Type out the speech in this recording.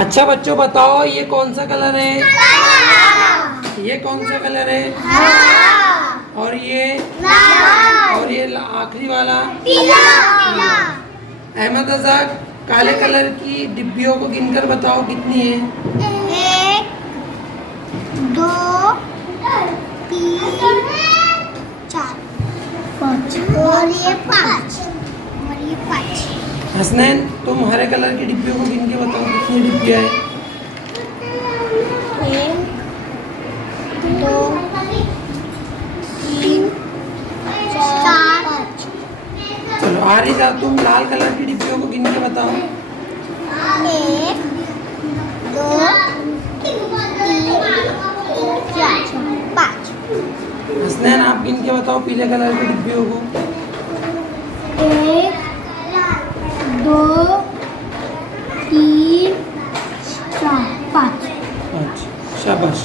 अच्छा बच्चों बताओ, ये कौन सा कलर है? ये कौन सा कलर है? और ये आखिरी वाला अहमद रजाक, काले कलर की डिब्बियों को गिनकर बताओ कितनी है? 1 2 3 4 5 और ये 5 हसनैन, तुम हरे कलर की डिब्बियों को गिन के बताओ कितनी डिब्बियाँ है? 1 2 3 4 5। चलो आरिजा, तुम लाल कलर की डिब्बियों को गिन के बताओ। 1 2 3 4 5। हसनैन, आप गिन के बताओ पीले कलर की डिब्बियों को। 1 2 3 4 5। अच्छा, शाबाश।